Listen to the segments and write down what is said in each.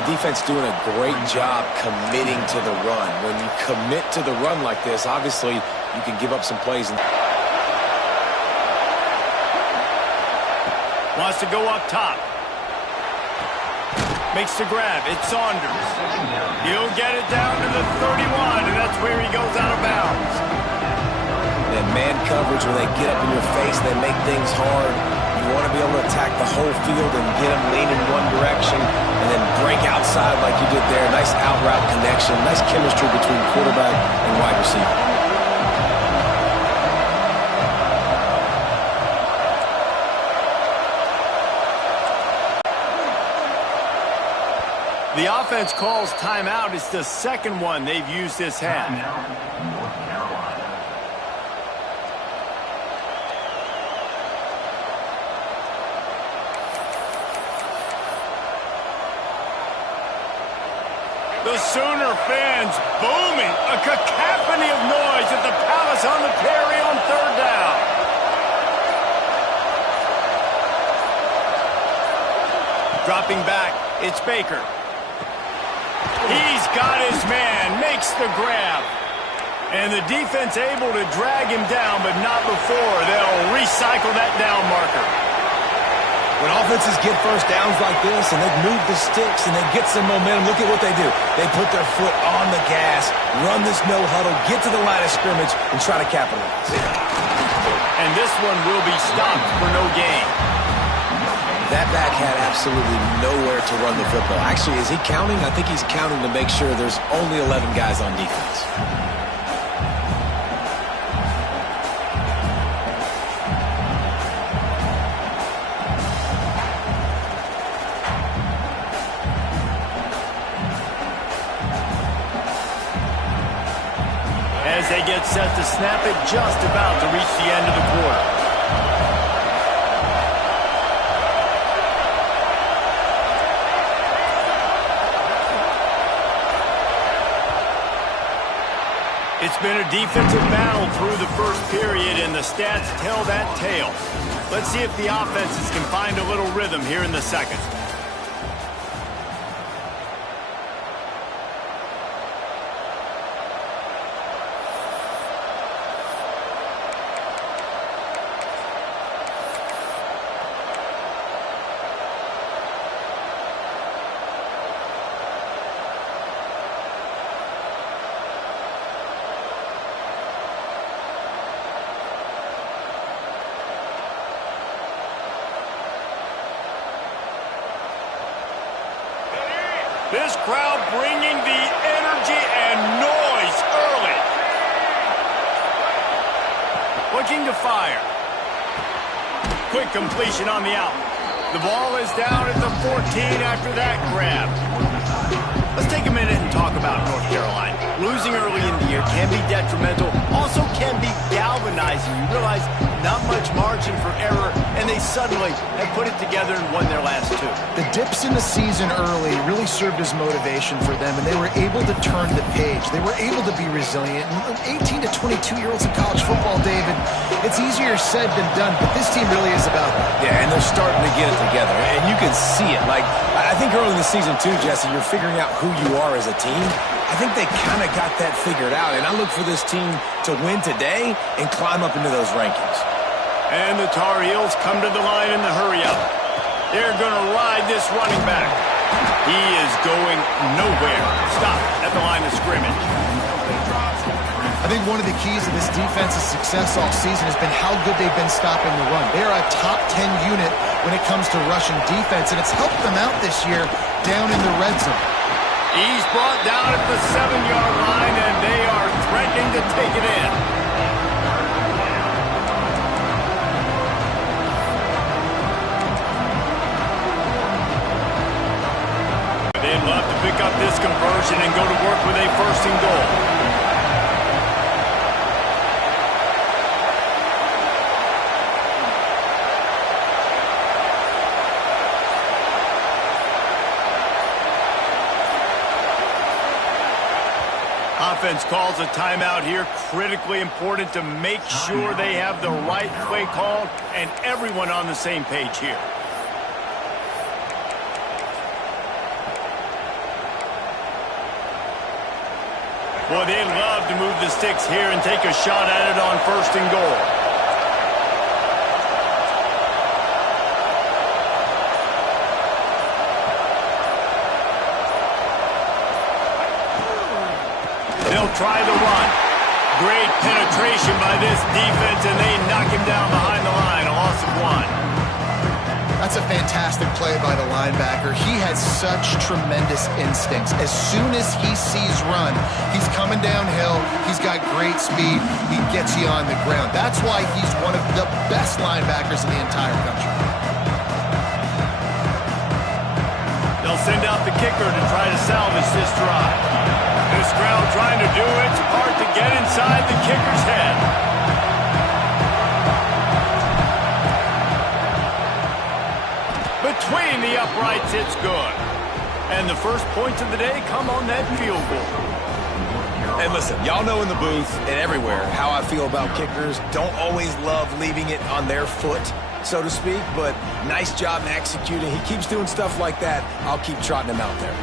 the defense doing a great job committing to the run. When you commit to the run like this, obviously you can give up some plays. Wants to go up top. Makes the grab. It's Saunders. He'll get it down to the 31, and that's where he goes out of bounds. And man coverage, when they get up in your face, they make things hard. You want to be able to attack the whole field and get them leaning in one direction and then break outside like you did there. Nice out route connection. Nice chemistry between quarterback and wide receiver. The offense calls timeout. It's the second one they've used this half. The Sooner fans booming. A cacophony of noise at the Palace on the Prairie on third down. Dropping back, it's Baker. He's got his man, makes the grab. And the defense able to drag him down, but not before they'll recycle that down marker. When offenses get first downs like this and they move the sticks and they get some momentum, look at what they do. They put their foot on the gas, run this no huddle, get to the line of scrimmage, and try to capitalize. And this one will be stopped for no gain. That back had absolutely nowhere to run the football. Actually, is he counting? I think he's counting to make sure there's only 11 guys on defense. As they get set to snap it, just about to reach the end of the quarter. It's been a defensive battle through the first period, and the stats tell that tale. Let's see if the offenses can find a little rhythm here in the second. This crowd bringing the energy and noise early. Looking to fire. Quick completion on the out. The ball is down at the 14 after that grab. Let's take a minute and talk about North Carolina. Losing early in the year can be detrimental, also can be galvanizing. You realize not much margin for error, and they suddenly have put it together and won their last two. The dips in the season early really served as motivation for them, and they were able to turn the page. They were able to be resilient. 18 to 22-year-olds in college football, David, it's easier said than done, but this team really is about that. Yeah, and they're starting to get it together, and you can see it. Like, I think early in the season, too, Jesse, you're figuring out who you are as a team. I think they kind of got that figured out, and I look for this team to win today and climb up into those rankings. And the Tar Heels come to the line in the hurry-up. They're going to ride this running back. He is going nowhere. Stop at the line of scrimmage. I think one of the keys to this defense's success all season has been how good they've been stopping the run. They are a top 10 unit when it comes to rushing defense, and it's helped them out this year down in the red zone. He's brought down at the 7-yard line, and they are threatening to take it in. They'd love to pick up this conversion and go to work with a first and goal. Offense calls a timeout here. Critically important to make sure they have the right play called and everyone on the same page here. Well, they'd love to move the sticks here and take a shot at it on 1st and goal. They'll try the run. Great penetration by this defense, and they knock him down behind the line. A loss of 1. That's a fantastic play by the linebacker. He has such tremendous instincts. As soon as he sees run, he's coming downhill. He's got great speed. He gets you on the ground. That's why he's one of the best linebackers in the entire country. They'll send out the kicker to try to salvage this drive. This crowd trying to do its part to get inside the kicker's head. Between the uprights, it's good. And the first points of the day come on that field goal. And listen, y'all know in the booth and everywhere how I feel about kickers. Don't always love leaving it on their foot, so to speak, but nice job executing. He keeps doing stuff like that. I'll keep trotting him out there.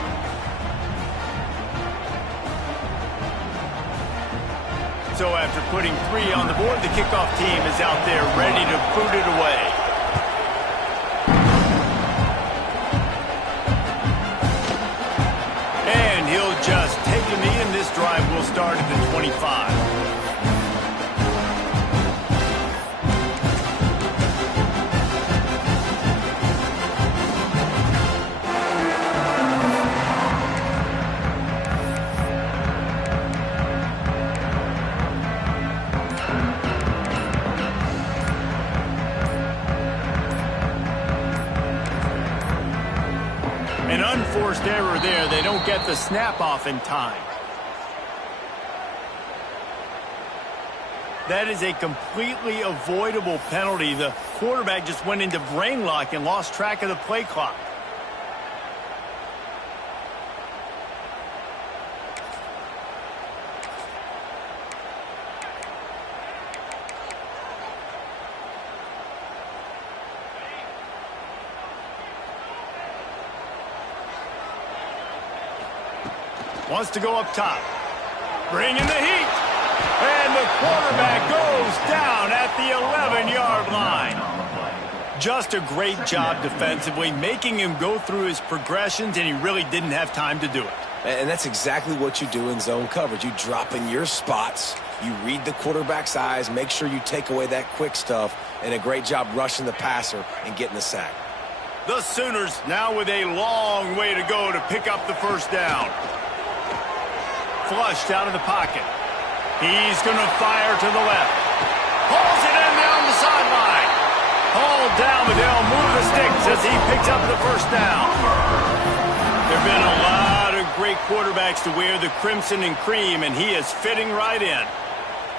So after putting 3 on the board, the kickoff team is out there ready to boot it away. And he'll just take a knee, and this drive will start at the 25. An unforced error there. They don't get the snap off in time. That is a completely avoidable penalty. The quarterback just went into brain lock and lost track of the play clock. Wants to go up top. Bring in the heat. And the quarterback goes down at the 11-yard line. Just a great job defensively, making him go through his progressions, and he really didn't have time to do it. And that's exactly what you do in zone coverage. You drop in your spots, you read the quarterback's eyes, make sure you take away that quick stuff, and a great job rushing the passer and getting the sack. The Sooners now with a long way to go to pick up the first down. Flushed out of the pocket. He's going to fire to the left. Hauls it in down the sideline. Hauled down, but they'll move the sticks as he picks up the first down. There have been a lot of great quarterbacks to wear the crimson and cream, and he is fitting right in.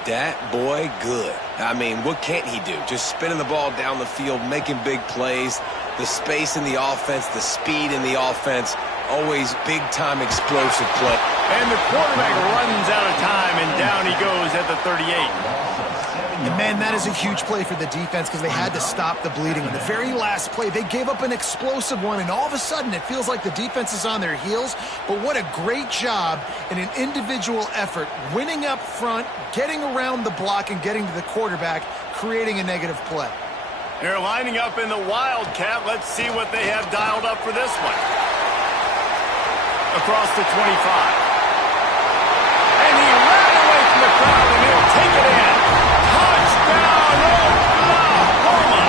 That boy good. I mean, what can't he do? Just spinning the ball down the field, making big plays. The space in the offense, the speed in the offense. Always big-time explosive play. And the quarterback runs out of time, and down he goes at the 38. And, man, that is a huge play for the defense because they had to stop the bleeding. On the very last play, they gave up an explosive one, and all of a sudden it feels like the defense is on their heels. But what a great job in an individual effort, winning up front, getting around the block, and getting to the quarterback, creating a negative play. They're lining up in the Wildcat. Let's see what they have dialed up for this one. Across the 25. And he ran away from the crowd, and he'll take it in. Touchdown, Oklahoma!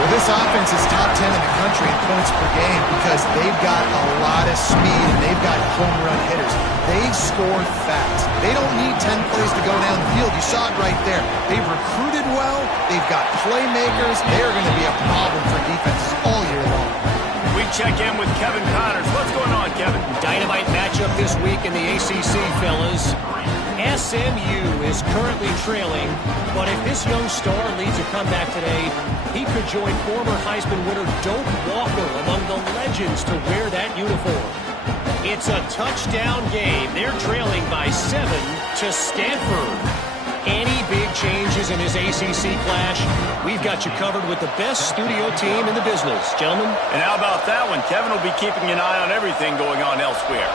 Well, this offense is top 10 in the country in points per game because they've got a lot of speed and they've got home run hitters. They score fast. They don't need 10 plays to go down the field. You saw it right there. They've recruited well. They've got playmakers. They are going to be a problem for defenses all year long. We check in with Kevin Connors. What's going on, Kevin? Dynamite matchup this week in the ACC, fellas. SMU is currently trailing, but if this young star leads a comeback today, he could join former Heisman winner Doak Walker among the legends to wear that uniform. It's a touchdown game. They're trailing by 7 to Stanford. Any big changes in his ACC clash, we've got you covered with the best studio team in the business. Gentlemen? And how about that one? Kevin will be keeping an eye on everything going on elsewhere.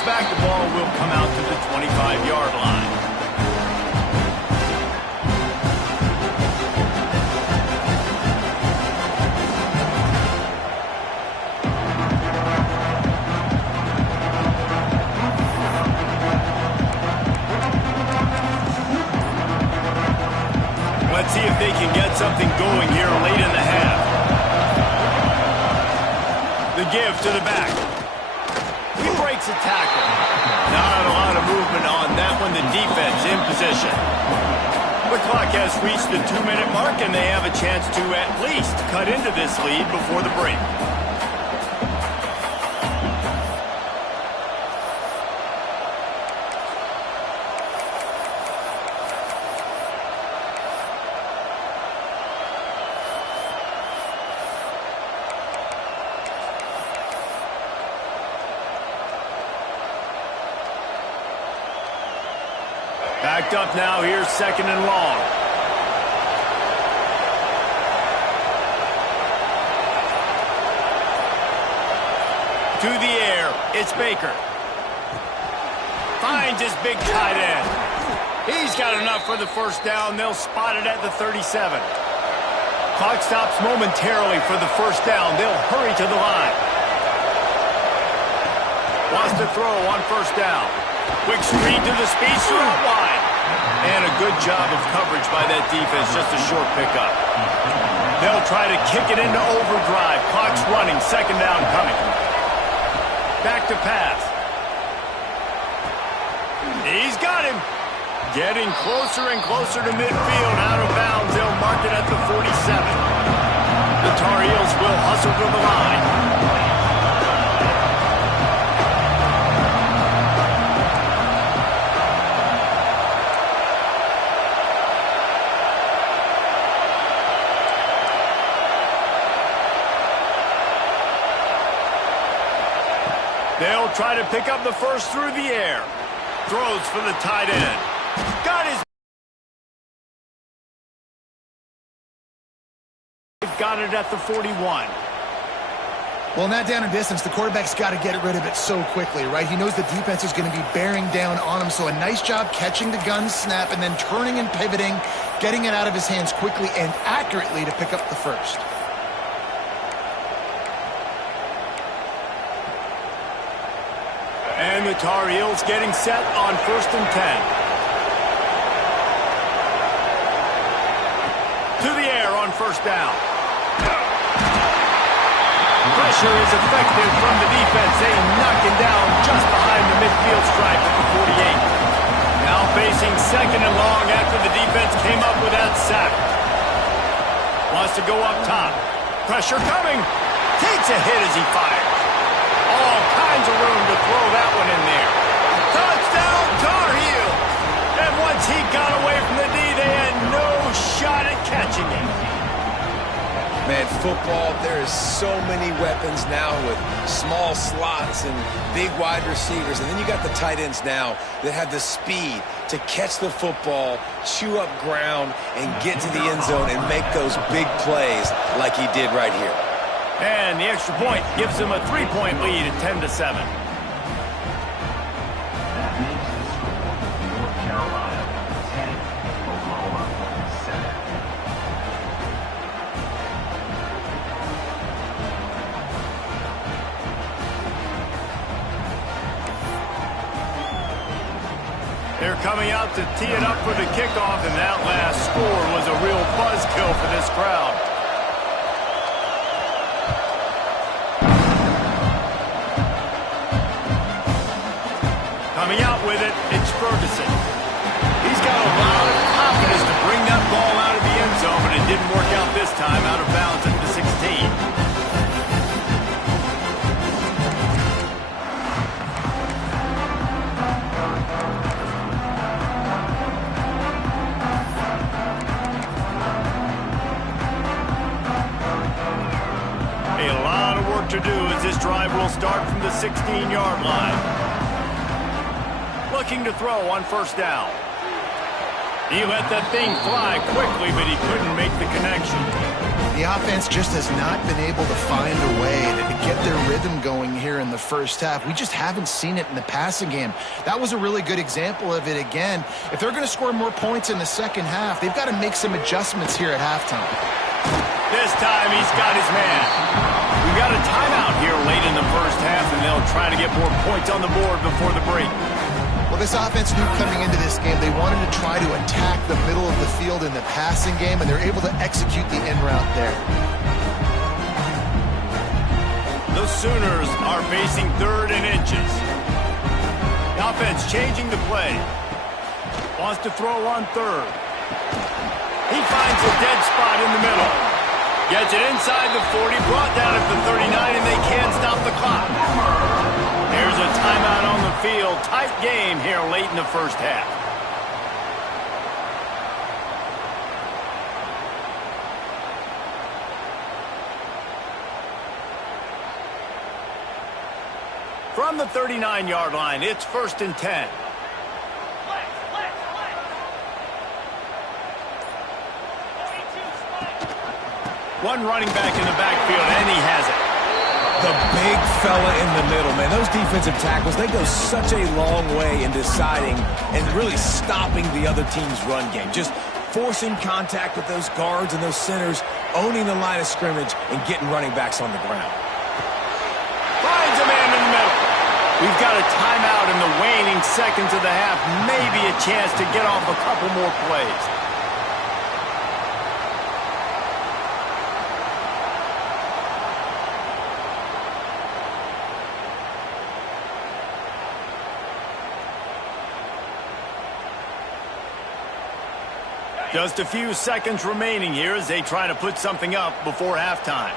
touchback. The ball will come out to the 25-yard line. Let's see if they can get something going here late in the half. The give to the back. He breaks a tackle. Not a lot of movement on that one. The defense in position. The clock has reached the 2-minute mark, and they have a chance to at least cut into this lead before the break. Backed up now, here's 2nd and long. To the air, it's Baker. Finds his big tight end. He's got enough for the first down. They'll spot it at the 37. Clock stops momentarily for the first down. They'll hurry to the line. Wants to throw on first down. Quick screen to the speedster out wide. And a good job of coverage by that defense, just a short pickup. They'll try to kick it into overdrive. Clock's running, 2nd down coming. Back to pass. He's got him. Getting closer and closer to midfield, out of bounds. They'll mark it at the 47. The Tar Heels will hustle to the line. They'll try to pick up the first through the air. Throws for the tight end. Got his... Got it at the 41. Well, in that down and distance, the quarterback's got to get rid of it so quickly, right? He knows the defense is going to be bearing down on him, so a nice job catching the gun snap and then turning and pivoting, getting it out of his hands quickly and accurately to pick up the first. And the Tar Heels getting set on 1st and 10. To the air on first down. Pressure is effective from the defense. They knock him down just behind the midfield stripe at the 48. Now facing 2nd and long after the defense came up with that sack. Wants to go up top. Pressure coming. Takes a hit as he fires. All kinds of room to throw that one in there. Touchdown, Tar Heel! And once he got away from the D, they had no shot at catching him. Man, football, there is so many weapons now with small slots and big wide receivers. And then you got the tight ends now that have the speed to catch the football, chew up ground, and get to the end zone and make those big plays like he did right here. And the extra point gives them a 3-point lead at 10-7. They're coming out to tee it up for the kickoff, and that last score was a real buzzkill for this crowd. Coming out with it, it's Ferguson. He's got a lot of confidence to bring that ball out of the end zone, but it didn't work out this time, out of bounds at the 16. To do as this drive will start from the 16-yard line. Looking to throw on first down. He let that thing fly quickly, but he couldn't make the connection. The offense just has not been able to find a way to get their rhythm going here in the first half. We just haven't seen it in the passing game. That was a really good example of it again. If they're going to score more points in the second half, they've got to make some adjustments here at halftime. This time he's got his man. We've got a timeout here late in the first half, and they'll try to get more points on the board before the break. Well, this offense knew coming into this game they wanted to try to attack the middle of the field in the passing game, and they're able to execute the in route there. The Sooners are facing 3rd and inches. The offense changing the play. Wants to throw on 3rd. He finds a dead spot in the middle. Gets it inside the 40, brought down at the 39, and they can't stop the clock. There's a timeout on the field. Tight game here late in the first half. From the 39-yard line, it's 1st and 10. One running back in the backfield, and he has it. The big fella in the middle, man. Those defensive tackles, they go such a long way in deciding and really stopping the other team's run game. Just forcing contact with those guards and those centers, owning the line of scrimmage, and getting running backs on the ground. Finds a man in the middle. We've got a timeout in the waning seconds of the half. Maybe a chance to get off a couple more plays. Just a few seconds remaining here as they try to put something up before halftime.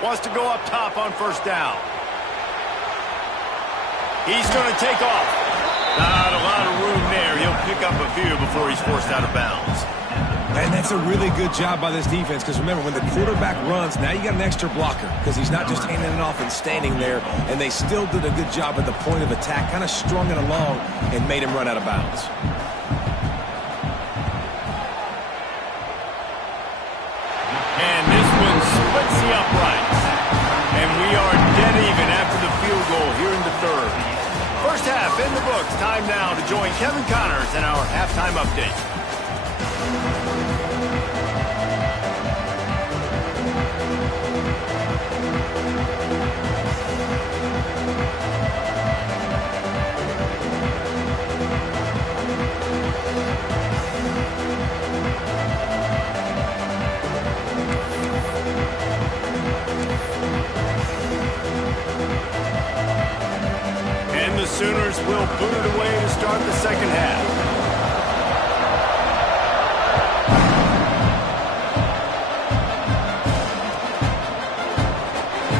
Wants to go up top on 1st down. He's going to take off. Not a lot of room there. He'll pick up a few before he's forced out of bounds. And that's a really good job by this defense, because remember, when the quarterback runs, now you got an extra blocker, because he's not just handing it off and standing there, and they still did a good job at the point of attack, kind of strung it along and made him run out of bounds. Splits the uprights. And we are dead even after the field goal here in the 3rd. First half in the books. Time now to join Kevin Connors in our halftime update. Sooners will boot it away to start the second half.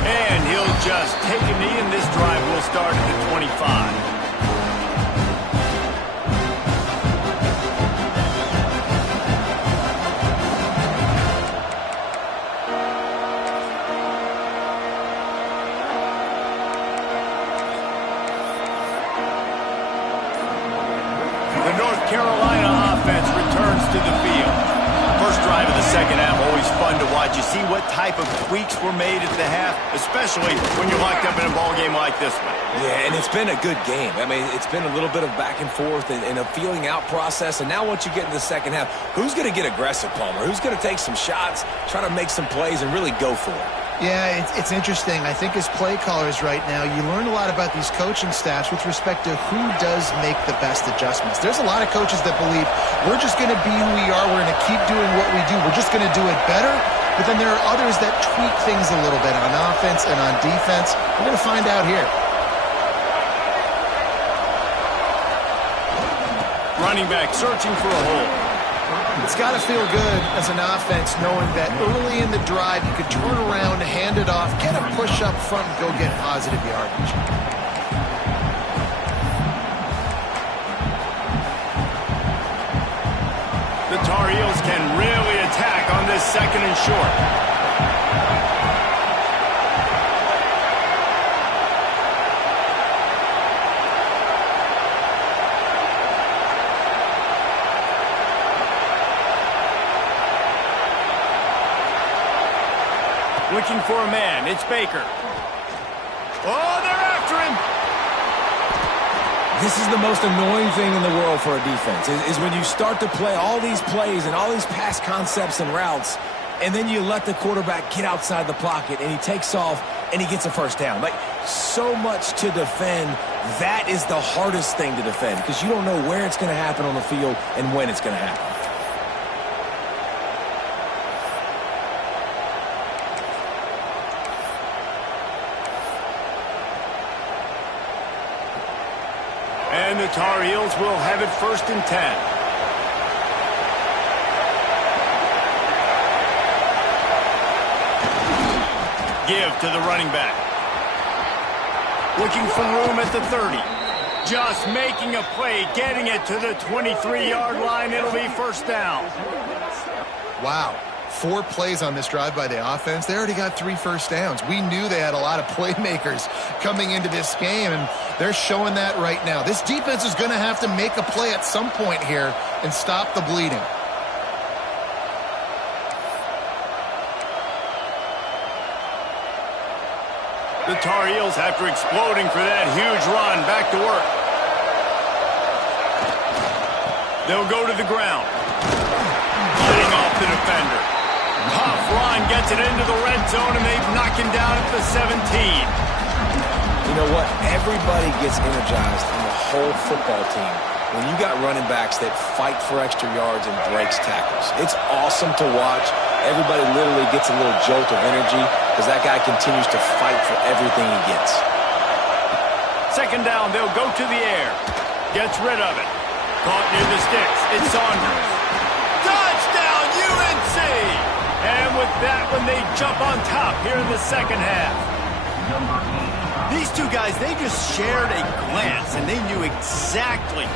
And he'll just take a knee, and this drive will start at the 25. Carolina offense returns to the field. First drive of the second half, always fun to watch. You see what type of tweaks were made at the half, especially when you're locked up in a ball game like this one. Yeah, and it's been a good game. I mean, it's been a little bit of back and forth and a feeling out process. And now once you get in the second half, who's going to get aggressive, Palmer? Who's going to take some shots, try to make some plays, and really go for it? Yeah, it's interesting. I think as play callers right now, you learn a lot about these coaching staffs with respect to who does make the best adjustments. There's a lot of coaches that believe we're just going to be who we are. We're going to keep doing what we do. We're just going to do it better. But then there are others that tweak things a little bit on offense and on defense. We're going to find out here. Running back searching for a hole. It's got to feel good as an offense knowing that early in the drive you could turn around, hand it off, get a push up front, and go get positive yardage. The Tar Heels can really attack on this 2nd and short. Looking for a man. It's Baker. Oh, they're after him. This is the most annoying thing in the world for a defense, is when you start to play all these plays and all these pass concepts and routes, and then you let the quarterback get outside the pocket, and he takes off, and he gets a first down. Like, so much to defend. That is the hardest thing to defend, because you don't know where it's going to happen on the field and when it's going to happen. And the Tar Heels will have it 1st and 10. Give to the running back. Looking for room at the 30. Just making a play, getting it to the 23-yard line. It'll be 1st down. Wow. 4 plays on this drive by the offense. They already got 3 first downs. We knew they had a lot of playmakers coming into this game, and they're showing that right now. This defense is going to have to make a play at some point here and stop the bleeding. The Tar Heels, after exploding for that huge run, back to work. They'll go to the ground. Cutting off the defender. Tough run, gets it into the red zone, and they knock him down at the 17. You know what? Everybody gets energized in the whole football team when you got running backs that fight for extra yards and breaks tackles. It's awesome to watch. Everybody literally gets a little jolt of energy because that guy continues to fight for everything he gets. 2nd down, they'll go to the air. Gets rid of it. Caught near the sticks. It's Saunders. Touchdown, UNC! And with that one, they jump on top here in the 2nd half. These two guys, they just shared a glance, and they knew exactly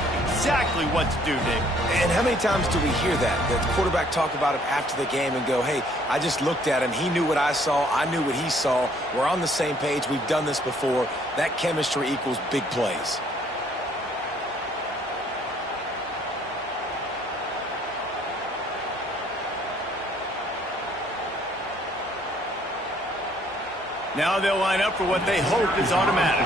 what to do, Dave. And how many times do we hear that? The quarterback talk about it after the game and go, hey, I just looked at him. He knew what I saw. I knew what he saw. We're on the same page. We've done this before. That chemistry equals big plays. Now they'll line up for what they hope is automatic.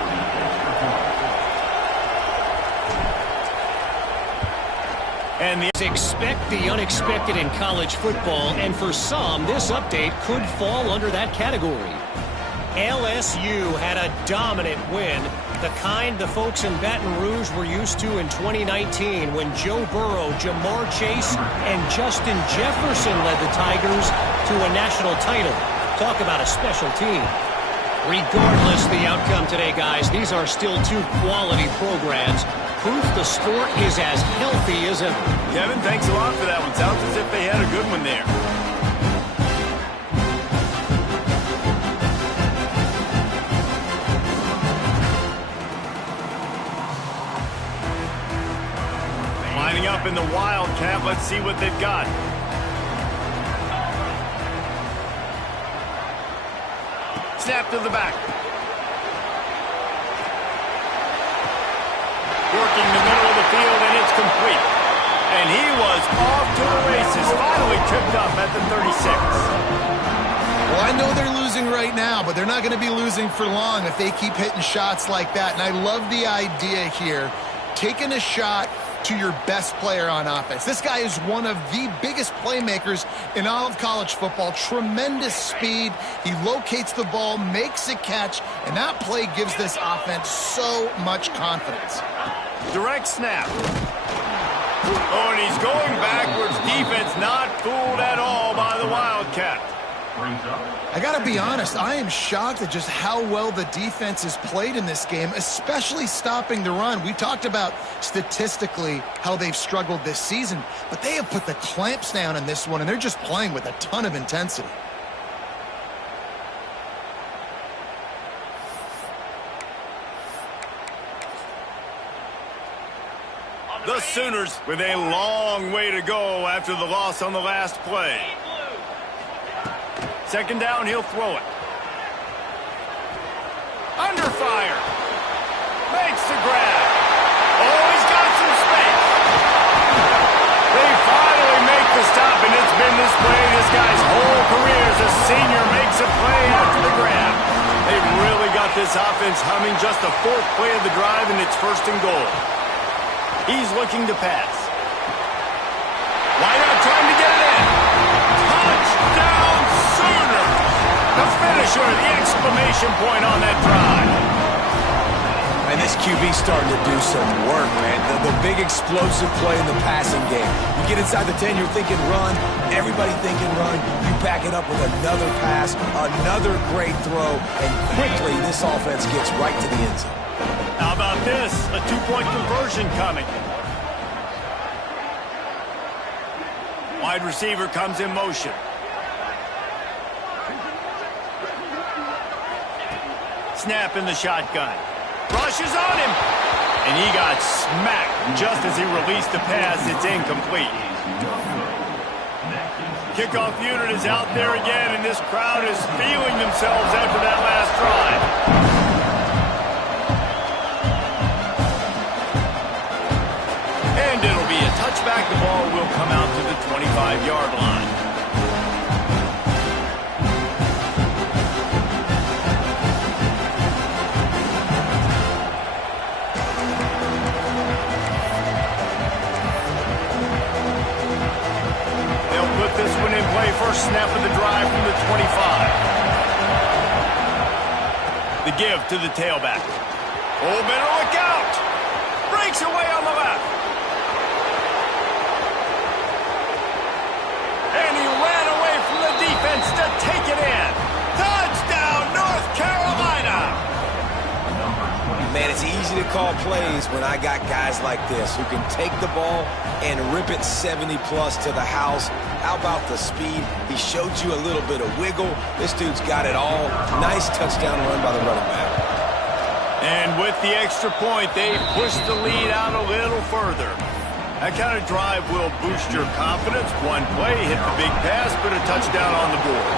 And expect the unexpected in college football, and for some, this update could fall under that category. LSU had a dominant win, the kind the folks in Baton Rouge were used to in 2019 when Joe Burrow, Jamar Chase, and Justin Jefferson led the Tigers to a national title. Talk about a special team. Regardless the outcome today, guys, these are still 2 quality programs. Proof the sport is as healthy as ever. Kevin, thanks a lot for that one. Sounds as if they had a good one there. Lining up in the Wildcat. Let's see what they've got. Snap to the back. Working the middle of the field, and it's complete. And he was off to the races. Finally tripped up at the 36. Well, I know they're losing right now, but they're not going to be losing for long if they keep hitting shots like that. And I love the idea here, taking a shot to your best player on offense. This guy is one of the biggest playmakers in all of college football. Tremendous speed. He locates the ball, makes a catch, and that play gives this offense so much confidence. Direct snap. Oh, and he's going backwards. Defense not fooled at all by the Wildcat. I got to be honest, I am shocked at just how well the defense has played in this game, especially stopping the run. We talked about statistically how they've struggled this season, but they have put the clamps down in this one, and they're just playing with a ton of intensity. The Sooners with a long way to go after the loss on the last play. 2nd down, he'll throw it. Under fire. Makes the grab. Oh, he's got some space. They finally make the stop, and it's been this play this guy's whole career as a The senior makes a play after the grab. They've really got this offense humming. Just the fourth play of the drive, and it's first and goal. He's looking to pass. Wide out, trying to get it in. Touchdown, Sooner! The finisher, the exclamation point on that drive. And this QB's starting to do some work, man. The big explosive play in the passing game. You get inside the 10, you're thinking run. Everybody thinking run. You back it up with another pass, another great throw, and quickly this offense gets right to the end zone. How about this? A two-point conversion coming. Wide receiver comes in motion. Snap in the shotgun. Rushes on him. And he got smacked just as he released the pass. It's incomplete. Kickoff unit is out there again, and this crowd is feeling themselves after that last drive. And it'll be a touchback. The ball will come out to the 25-yard line. This one in play, first snap of the drive from the 25. The give to the tailback. Oh, better look out! Breaks away on the left. And he ran away from the defense to take it in. Touchdown, North Carolina! Man, it's easy to call plays when I got guys like this who can take the ball and rip it 70-plus to the house. How about the speed? He showed you a little bit of wiggle. This dude's got it all. Nice touchdown run by the running back. And with the extra point, they pushed the lead out a little further. That kind of drive will boost your confidence. One play, hit the big pass, but a touchdown on the board.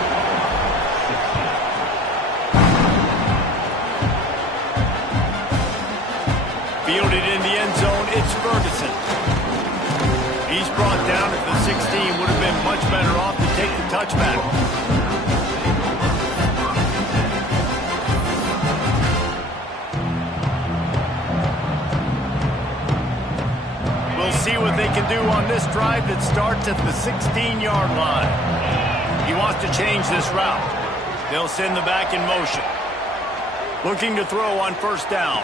Fielded in the end zone, it's Ferguson. He's brought down at the 16. Would have been much better off to take the touchback. We'll see what they can do on this drive that starts at the 16-yard line. He wants to change this route. They'll send the back in motion. Looking to throw on first down.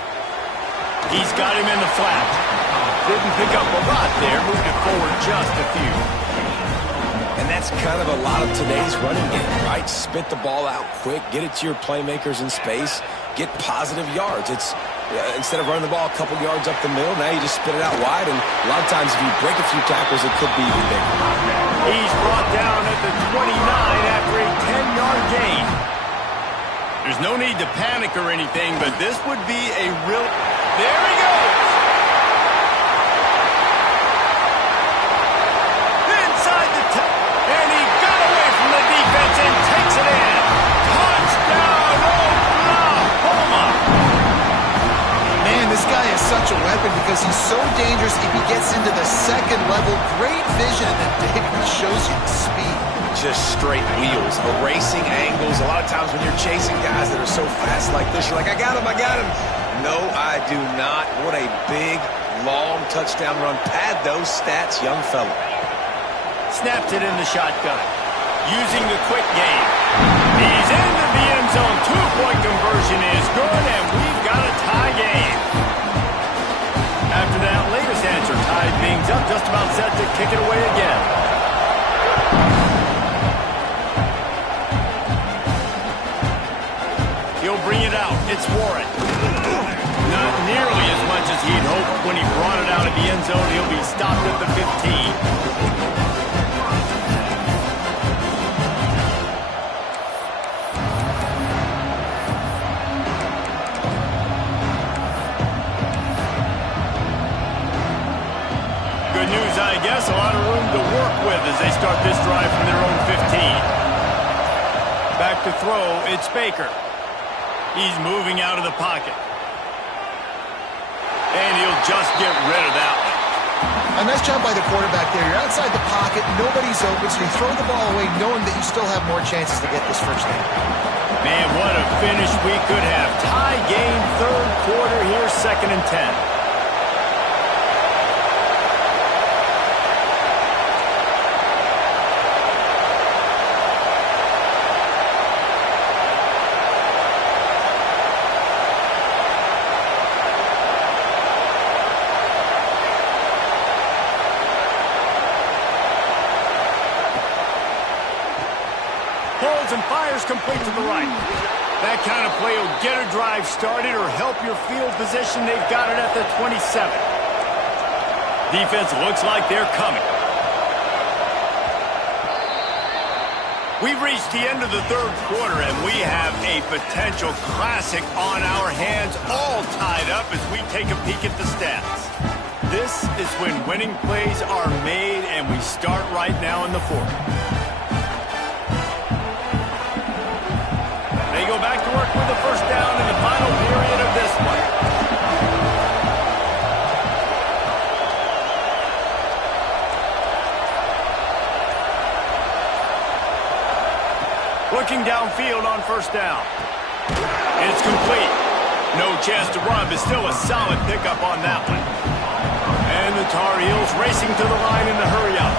He's got him in the flat. Didn't pick up a lot there, moved it forward just a few. And that's kind of a lot of today's running game, right? Spit the ball out quick, get it to your playmakers in space, get positive yards. It's instead of running the ball a couple yards up the middle, now you just spit it out wide, and a lot of times if you break a few tackles, it could be even bigger. He's brought down at the 29 after a 10-yard gain. There's no need to panic or anything, but this would be a real... There he goes! Inside the and he got away from the defense and takes it in. Touchdown, Oklahoma! Man, this guy is such a weapon because he's so dangerous if he gets into the second level. Great vision, and then David shows you the speed. Just straight wheels, erasing angles. A lot of times when you're chasing guys that are so fast like this, you're like, I got him, I got him. No, I do not. What a big, long touchdown run. Pad those stats, young fella. Snapped it in the shotgun. Using the quick game. He's into the end zone. Two-point conversion is good, and we've got a tie game. After that latest answer tied things up, just about set to kick it away again. He'll bring it out. It's Warren. Not nearly as much as he'd hoped when he brought it out of the end zone. He'll be stopped at the 15. Good news, I guess. A lot of room to work with as they start this drive from their own 15. Back to throw. It's Baker. He's moving out of the pocket. And he'll just get rid of that one. A nice job by the quarterback there. You're outside the pocket, nobody's open, so you throw the ball away knowing that you still have more chances to get this first down. Man, what a finish we could have. Tie game, third quarter here, 2nd and 10. Holds and fires complete to the right. That kind of play will get a drive started or help your field position. They've got it at the 27. Defense looks like they're coming. We've reached the end of the third quarter, and we have a potential classic on our hands, all tied up as we take a peek at the stats. This is when winning plays are made, and we start right now in the fourth. They go back to work with the first down in the final period of this one. Looking downfield on first down. It's complete. No chance to run, but still a solid pickup on that one. And the Tar Heels racing to the line in the hurry-up.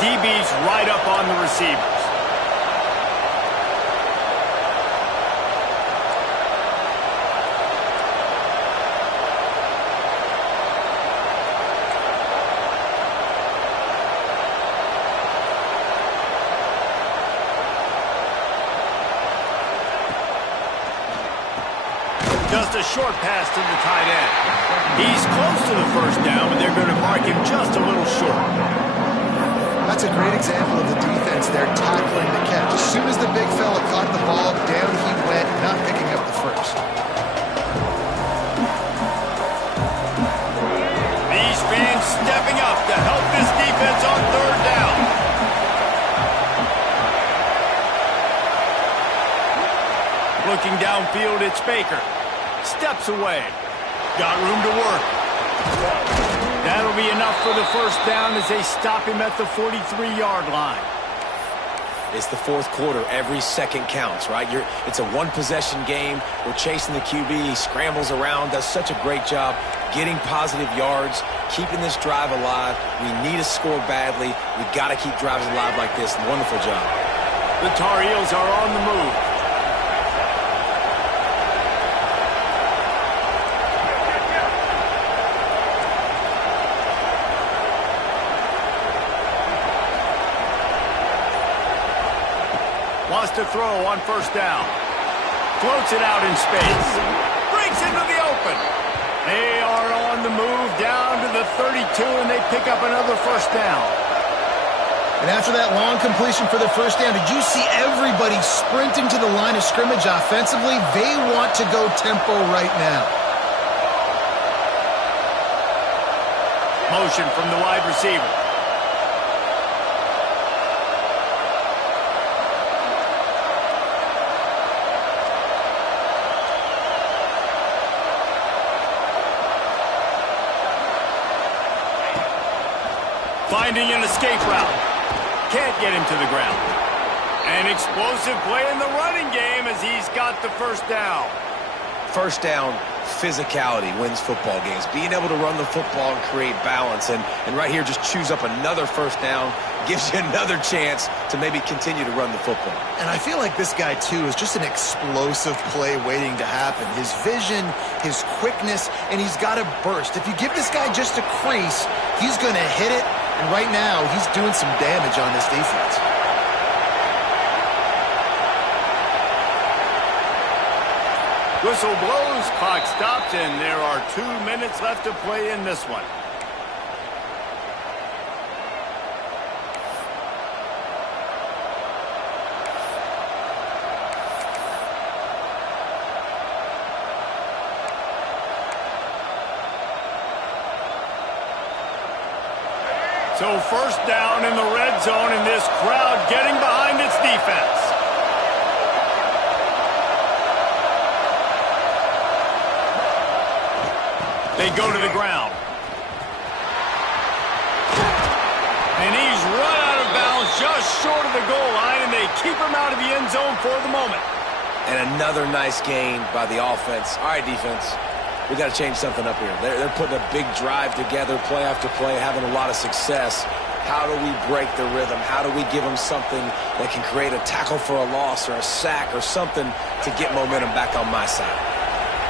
DB's right up on the receivers. Just a short pass to the tight end. He's close to the first down, but they're going to mark him just a little short. That's a great example of the defense there tackling the catch. As soon as the big fella caught the ball, down he went, not picking up the first. These fans stepping up to help this defense on third down. Looking downfield, it's Baker. Steps away. Got room to work. That'll be enough for the first down as they stop him at the 43-yard line. It's the fourth quarter. Every second counts, right? It's a one-possession game. We're chasing the QB. He scrambles around, does such a great job getting positive yards, keeping this drive alive. We need to score badly. We got to keep drives alive like this. Wonderful job. The Tar Heels are on the move. Wants to throw on first down. Floats it out in space. Breaks into the open. They are on the move down to the 32, and they pick up another first down. And after that long completion for the first down, did you see everybody sprinting to the line of scrimmage offensively? They want to go tempo right now. Motion from the wide receiver. Finding an escape route. Can't get him to the ground. An explosive play in the running game as he's got the first down. First down, physicality wins football games. Being able to run the football and create balance. And right here, just choose up another first down. Gives you another chance to maybe continue to run the football. And I feel like this guy, too, is just an explosive play waiting to happen. His vision, his quickness, and he's got to burst. If you give this guy just a crease, he's going to hit it. And right now, he's doing some damage on this defense. Whistle blows, clock stops, and there are 2 minutes left to play in this one. So first down in the red zone, and this crowd getting behind its defense. They go to the ground. And he's run out of bounds just short of the goal line, and they keep him out of the end zone for the moment. And another nice gain by the offense. All right, defense, we got to change something up here. They're putting a big drive together, play after play, having a lot of success. How do we break the rhythm? How do we give them something that can create a tackle for a loss or a sack or something to get momentum back on my side?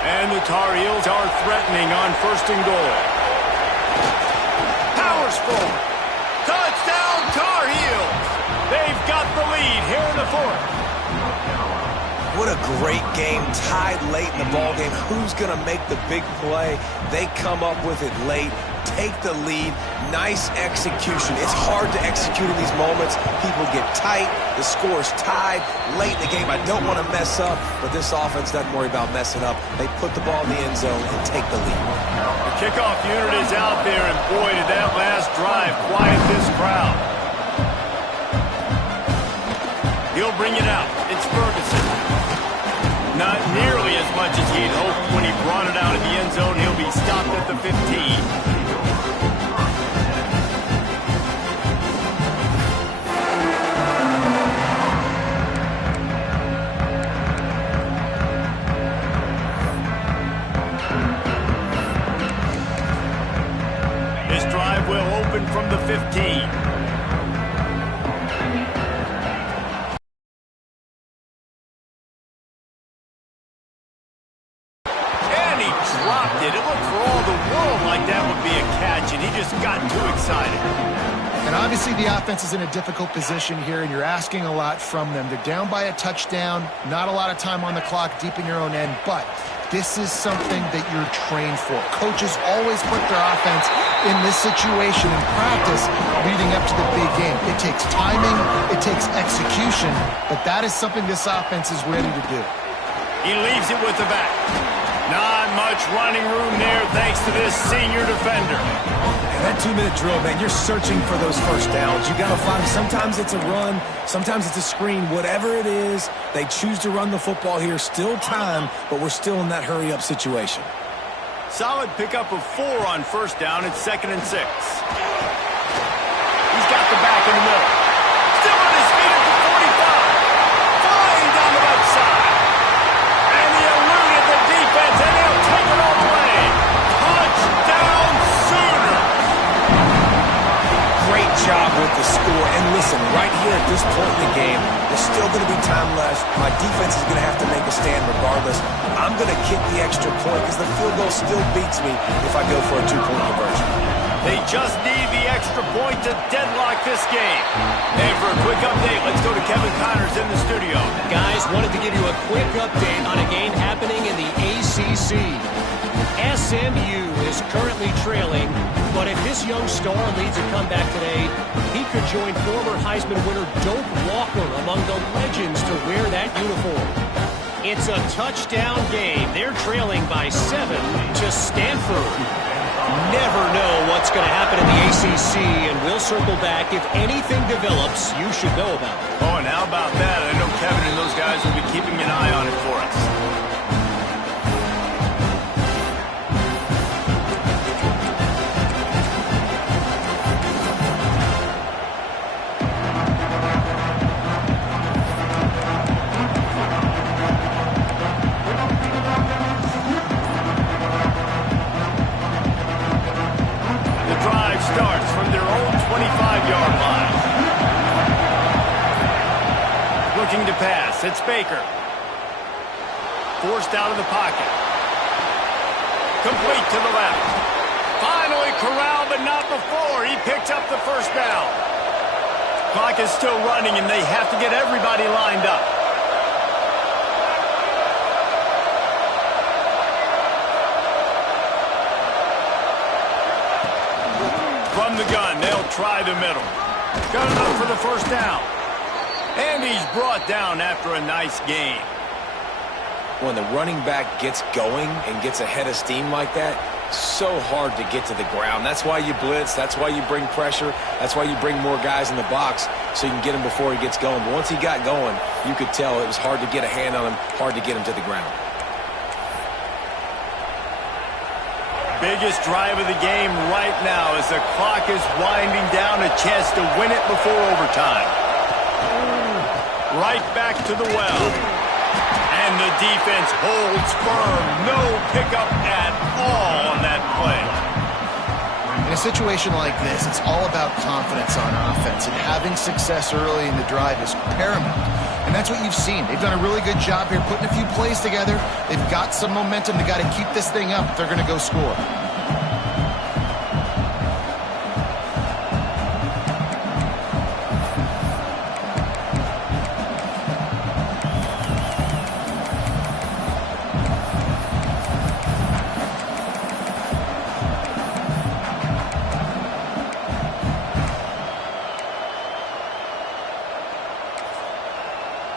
And the Tar Heels are threatening on 1st and goal. Powers forward. Touchdown, Tar Heels! They've got the lead here in the 4th. What a great game, tied late in the ballgame. Who's going to make the big play? They come up with it late, take the lead. Nice execution. It's hard to execute in these moments. People get tight. The score's tied late in the game. I don't want to mess up, but this offense doesn't worry about messing up. They put the ball in the end zone and take the lead. The kickoff unit is out there, and boy, did that last drive quiet this crowd. He'll bring it out. It's Ferguson. Not nearly as much as he'd hoped when he brought it out of the end zone. He'll be stopped at the 15. This drive will open from the 15. Dropped it. It looked for all the world like that would be a catch, and he just got too excited. And obviously the offense is in a difficult position here, and you're asking a lot from them. They're down by a touchdown, not a lot of time on the clock, deep in your own end, but this is something that you're trained for. Coaches always put their offense in this situation in practice leading up to the big game. It takes timing, it takes execution, but that is something this offense is ready to do. He leaves it with the back. Not much running room there thanks to this senior defender. And that 2-minute drill, man, you're searching for those first downs. You got to find them. Sometimes it's a run, sometimes it's a screen. Whatever it is, they choose to run the football here. Still time, but we're still in that hurry-up situation. Solid pickup of 4 on 1st down. It's 2nd and 6. He's got the back in the middle. Still on his feet at the 45. Flying down the left side. And he eluded the defense, and he'll take it all the way. Touchdown Sooners! Great job with the score. And listen, right here at this point in the game, there's still going to be time left. My defense is going to have to make a stand regardless. I'm going to kick the extra point because the field goal still beats me if I go for a 2-point conversion. They just need the extra point to deadlock this game. And for a quick update, let's go to Kevin Connors in the studio. Guys, wanted to give you a quick update on a game happening in the ACC. SMU is currently trailing, but if this young star leads a comeback today, he could join former Heisman winner Doak Walker among the legends to wear that uniform. It's a touchdown game. They're trailing by 7 to Stanford. Never know what's going to happen in the ACC, and we'll circle back. If anything develops, you should know about it. Oh, and how about that? I know Kevin and those guys will be keeping an eye on it for us. Starts from their own 25-yard line. Looking to pass. It's Baker. Forced out of the pocket. Complete to the left. Finally corralled, but not before. He picked up the 1st down. Clock is still running, and they have to get everybody lined up. From the gun, they'll try the middle. Got enough for the 1st down. And he's brought down after a nice gain. When the running back gets going and gets ahead of steam like that, so hard to get to the ground. That's why you blitz. That's why you bring pressure. That's why you bring more guys in the box so you can get him before he gets going. But once he got going, you could tell it was hard to get a hand on him, hard to get him to the ground. Biggest drive of the game right now as the clock is winding down, a chance to win it before overtime. Right back to the well. And the defense holds firm. No pickup at all on that play. In a situation like this, it's all about confidence on offense, and having success early in the drive is paramount. And that's what you've seen. They've done a really good job here putting a few plays together. They've got some momentum. They've got to keep this thing up if they're going to go score.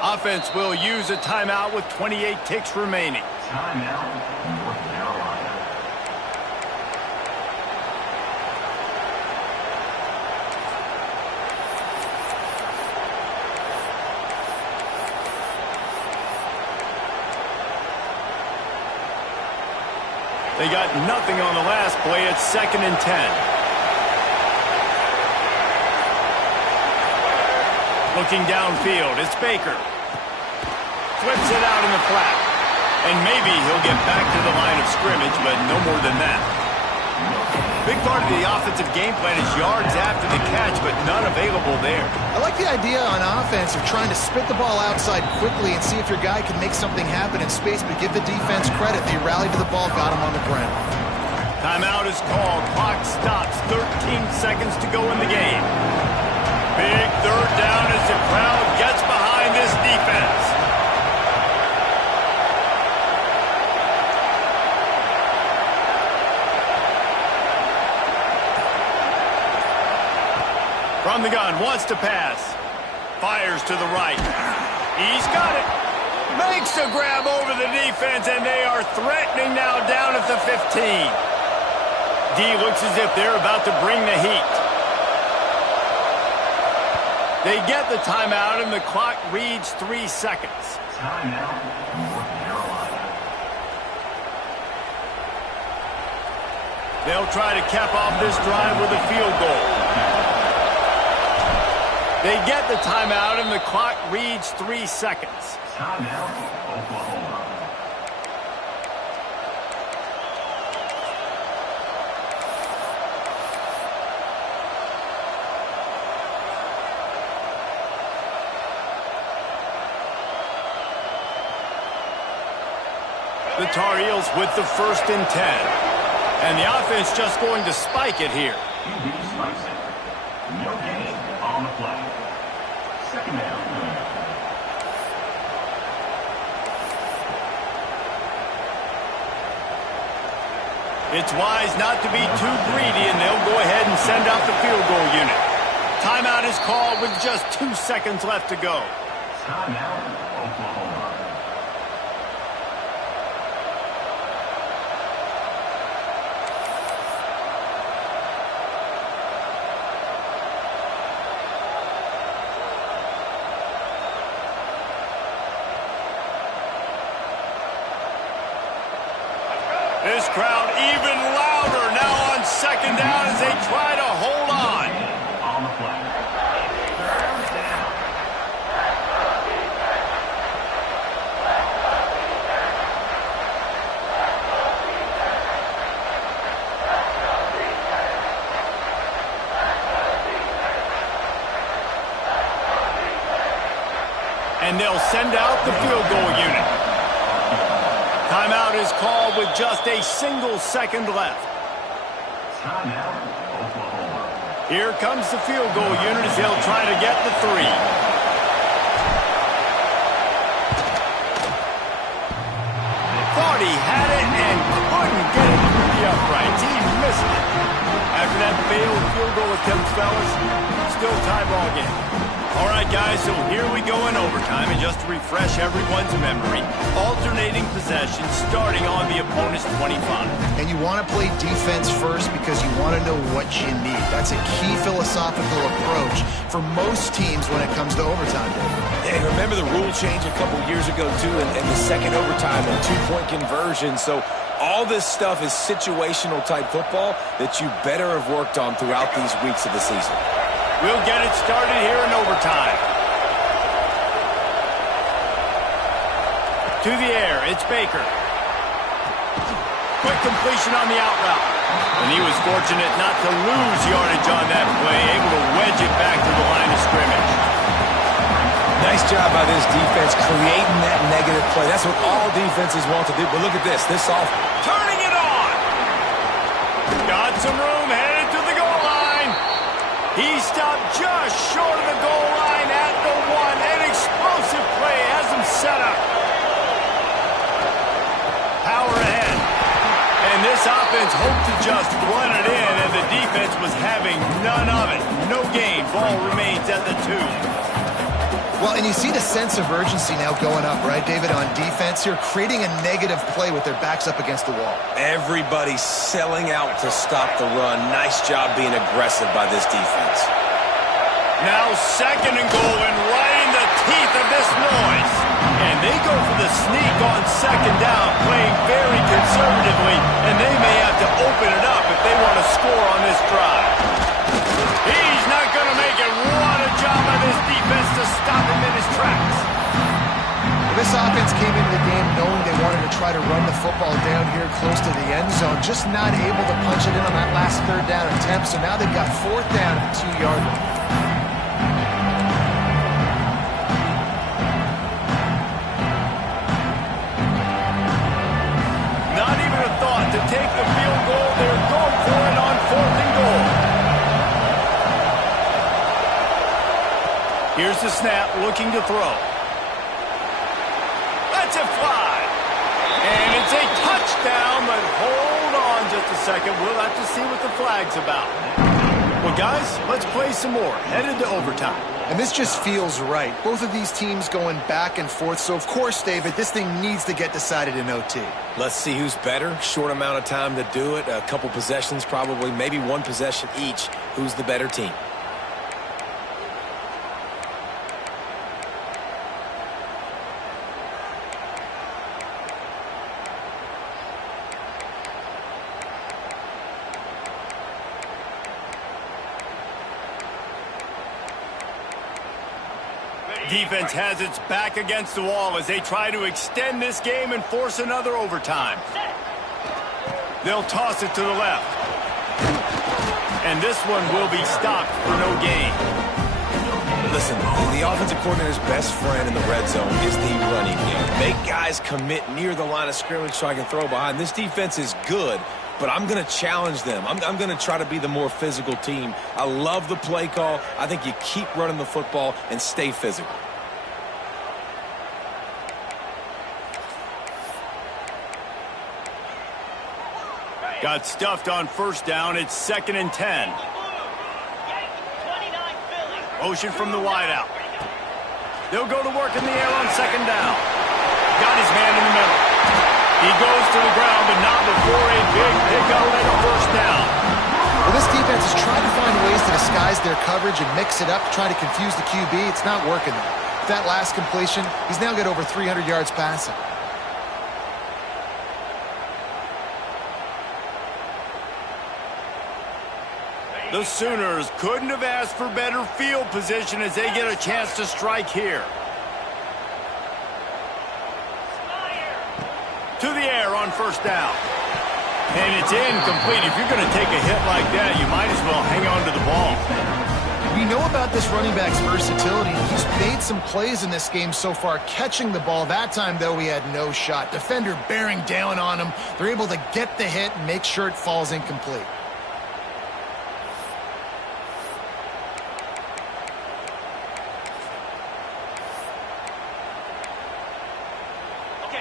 Offense will use a timeout with 28 ticks remaining. Timeout, North Carolina. They got nothing on the last play. It's 2nd and 10. Looking downfield, it's Baker. Flips it out in the flat. And maybe he'll get back to the line of scrimmage, but no more than that. Big part of the offensive game plan is yards after the catch, but none available there. I like the idea on offense of trying to spit the ball outside quickly and see if your guy can make something happen in space, but give the defense credit. They rallied to the ball, got him on the ground. Timeout is called. Clock stops. 13 seconds to go in the game. Big 3rd down as the crowd gets behind this defense. From the gun, wants to pass. Fires to the right. He's got it. Makes the grab over the defense, and they are threatening now down at the 15. D looks as if they're about to bring the heat. They get the timeout, and the clock reads 3 seconds. Timeout, North Carolina. They'll try to cap off this drive with a field goal. They get the timeout, and the clock reads 3 seconds. Timeout, Oklahoma. The Tar Heels with the 1st and 10. And the offense just going to spike it here. QB spikes it. No gain on the play. 2nd down. It's wise not to be too greedy, and they'll go ahead and send out the field goal unit. Timeout is called with just 2 seconds left to go. Timeout, Oklahoma. This crowd even louder now on 2nd down as they try to hold on. On the play. And they'll send out the field goal unit. Timeout is called with just a single second left. Timeout, Oklahoma. Here comes the field goal unit as they'll try to get the 3. Thought he had it and couldn't get it through the uprights. He missed it. After that failed field goal attempt, fellas, still tie ball game. All right, guys, so here we go in overtime, and just to refresh everyone's memory, alternating possessions starting on the opponent's 25. And you want to play defense first because you want to know what you need. That's a key philosophical approach for most teams when it comes to overtime. Yeah, remember the rule change a couple years ago, too, and the second overtime and 2-point conversion. So All this stuff is situational type football that you better have worked on throughout these weeks of the season. We'll get it started here in overtime. To the air, it's Baker. Quick completion on the out route. And he was fortunate not to lose yardage on that play, able to wedge it back to the line of scrimmage. Nice job by this defense creating that negative play. That's what all defenses want to do. But look at this. This off. Turning it on. Got some room, headed to the goal line. He stopped just short of the goal line at the 1. An explosive play has him set up. Power ahead. And this offense hoped to just run it in, and the defense was having none of it. No gain. Ball remains at the 2. Well, and you see the sense of urgency now going up, right, David, on defense here, creating a negative play with their backs up against the wall. Everybody's selling out to stop the run. Nice job being aggressive by this defense. Now 2nd and goal, and right in the teeth of this noise. And they go for the sneak on 2nd down, playing very conservatively, and they may have to open it up if they want to score on this drive. He's not going to make it. What a job by this defense to stop him in his tracks. Well, this offense came into the game knowing they wanted to try to run the football down here close to the end zone, just not able to punch it in on that last 3rd down attempt, so now they've got 4th down at the 2-yard line. Not even a thought to take the field goal. They're going for it on 4th and goal. Here's the snap, looking to throw. That's a fly. And it's a touchdown, but hold on just a second. We'll have to see what the flag's about. Well, guys, let's play some more. Headed to overtime. And this just feels right. Both of these teams going back and forth. So, of course, David, this thing needs to get decided in OT. Let's see who's better. Short amount of time to do it. A couple possessions probably, maybe one possession each. Who's the better team? Defense has its back against the wall as they try to extend this game and force another overtime. They'll toss it to the left. And this one will be stopped for no gain. Listen, the offensive coordinator's best friend in the red zone is the running game. Make guys commit near the line of scrimmage so I can throw behind. This defense is good, but I'm going to challenge them. I'm going to try to be the more physical team. I love the play call. I think you keep running the football and stay physical. Got stuffed on 1st down. It's 2nd and 10. Motion from the wideout. They'll go to work in the air on 2nd down. Got his man in the middle. He goes to the ground, but not before a big pickup and a 1st down. Well, this defense is trying to find ways to disguise their coverage and mix it up to try to confuse the QB. It's not working. With that last completion, he's now got over 300 yards passing. The Sooners couldn't have asked for better field position as they get a chance to strike here. To the air on 1st down. And it's incomplete. If you're going to take a hit like that, you might as well hang on to the ball. We know about this running back's versatility. He's made some plays in this game so far, catching the ball. That time, though, he had no shot. Defender bearing down on him. They're able to get the hit and make sure it falls incomplete.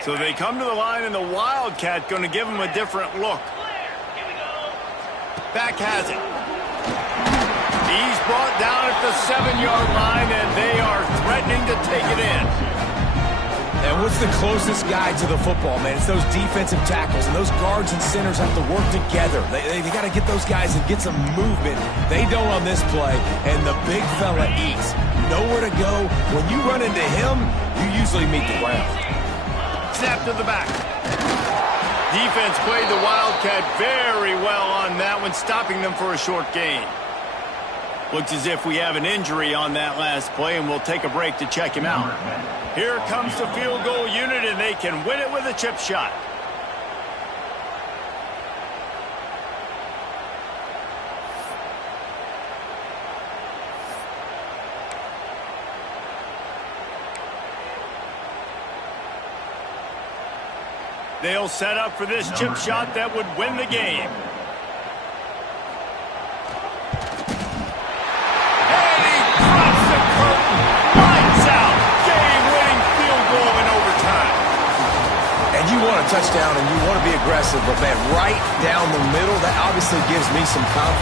So they come to the line, and the Wildcat going to give them a different look. Back has it. He's brought down at the 7-yard line, and they are threatening to take it in. And what's the closest guy to the football, man? It's those defensive tackles, and those guards and centers have to work together. They got to get those guys and get some movement. They don't on this play, and the big fella eats. Nowhere to go. When you run into him, you usually meet the ground. Snap to the back. Defense played the Wildcat very well on that one, stopping them for a short gain. Looks as if we have an injury on that last play, and we'll take a break to check him out. Here comes the field goal unit, and they can win it with a chip shot. They'll set up for this chip shot that would win the game. And he drops the curtain. Lights out. Game-winning field goal in overtime. And you want a touchdown and you want to be aggressive, but man, right down the middle, that obviously gives me some confidence.